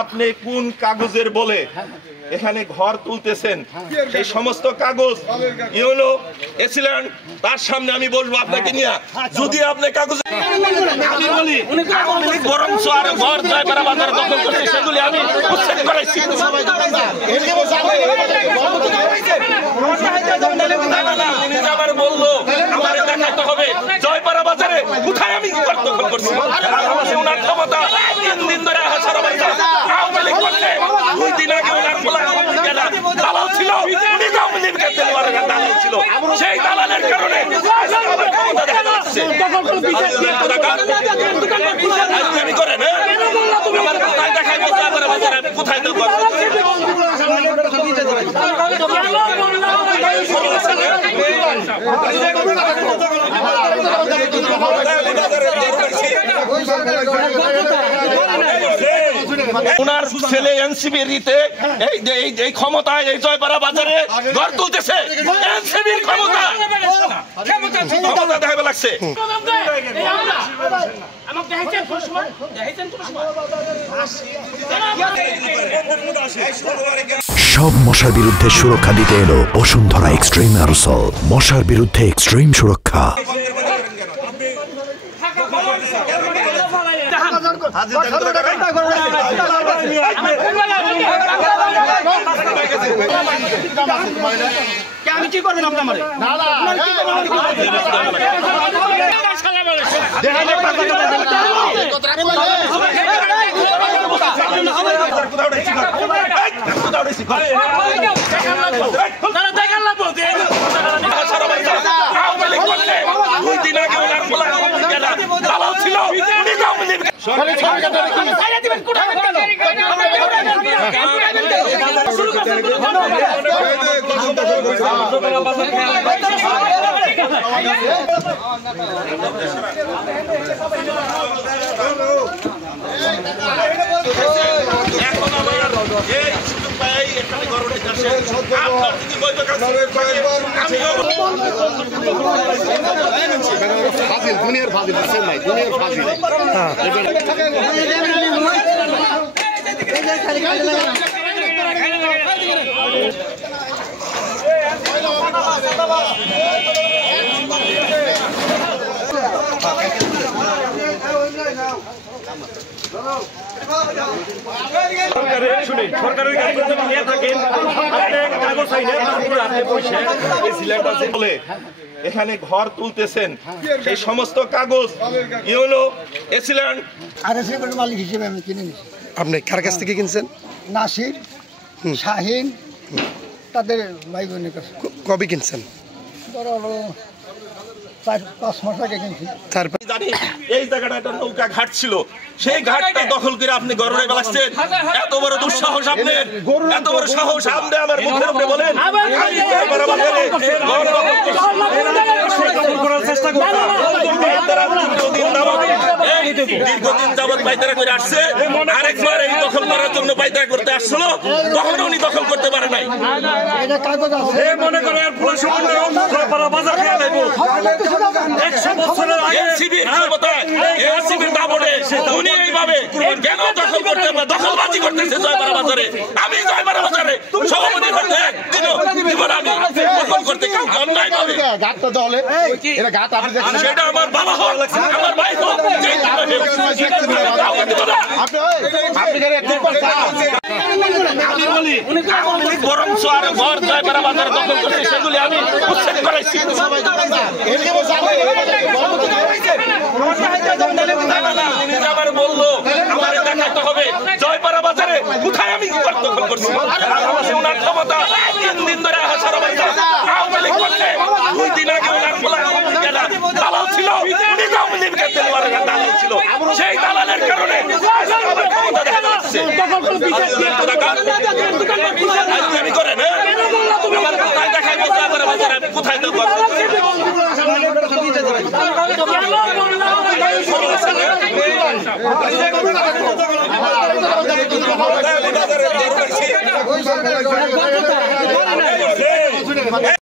আপনি কোন কাগজের বলে এখানে ঘর তুলতেছেন সেই সমস্ত কাগজ ইউনো এসিলেন তার সামনে আমি বলবো আপনাকে নিয়ে যদি আপনি কাগজ আমি বলি গরম সোয়ার ঘর জয়পাড়া বাজার দখল করতে সেগুলি আমি উচ্ছেদ করাইছি আমার বললো আমার দেখাতে হবে জয়পাড়া বাজারে কোথায় আমি ঘর দখল করছি ওনার ক্ষমতা 3 দিন ধরে হাসারা বাড়ি আওয়ামী লীগ করছে 2 দিন আগে ওনার দালাল ছিল উনি আওয়ামী লীগের তেলওয়ারের দালাল ছিল সেই দালালের কারণে ক্ষমতা দেখা যাচ্ছে আমি করে না আমার কোথায় দেখাই জয়পাড়া বাজারে আমি কোথায় দখল ওনার ছেলে এনসিবির রিতে এই ক্ষমতায় এই জয়পাড়া বাজারে ঘর তুলতেছে এনসিবির ক্ষমতা দেখাবে লাগছে সব মশার বিরুদ্ধে সুরক্ষা দিতে এলো বসুন্ধরা এক্সট্রিম অ্যারোসল মশার বিরুদ্ধে এক্সট্রিম সুরক্ষা আমি কি করবেন আপনার দালাল ছিল দুনিয়ার ফাজিল নাই দুনিয়ার ফাজিল সরকারের বলে এখানে ঘর তুলতেছেন সেই সমস্ত কাগজ ইউনো এসিলেন মালিক হিসেবে আমি কিনে নিচ্ছি। আপনি কার কাছ থেকে কিনছেন? নাসির শাহিন তাদের ভাই বোনের কাছে। কবে কিনছেন? ধরো 4-5 মাস আগে কিনছি। জানি এই জায়গাটা একটা নৌকা ঘাট ছিল সেই ঘাটটা দখল করে আপনি গররে বেলাচ্ছেন এত বড় দুঃসাহস আপনার এত বড় সাহস আপনি আমার মুখের উপরে বলেন দীর্ঘদিন যাবৎ পাইতারা করে আসছে আরেকবার এই দখল করার জন্য পাইতারা করতে আসছিল কখনো উনি দখল করতে পারে নাই মনে করেন উনি এইভাবে কেন দখল করতে দখলবাজি করতেছে জয়পাড়া বাজারে আমি জয়পাড়া বাজারে সভাপতি করতে একদিনও দখল করতে কেউ অন্যায় পাবে সেটা আমার বাবা হোক আমার ভাই হোক আমি বলি গরম সোয়ার ঘর জয়পাড়া বাজার দখল করতে সেগুলি আমি উচ্ছেদ করাইছি আমার বললো আমার দেখাতে হবে জয়পাড়া বাজারে কোথায় আমি ঘর দখল করছি ওনার ক্ষমতা 3 দিন ধরে হাসারা বাড়ি আওয়ামী লীগ করছে 2 দিন আগে ওনার দালাল ছিল উনি আওয়ামী লীগের তেলওয়ারের দালাল ছিল সেই দালালের কারণে ক্ষমতা দেখা যাচ্ছে আমি করে না আমার কোথায় দেখাই জয়পাড়া বাজারে আমি কোথায় দখল Hey!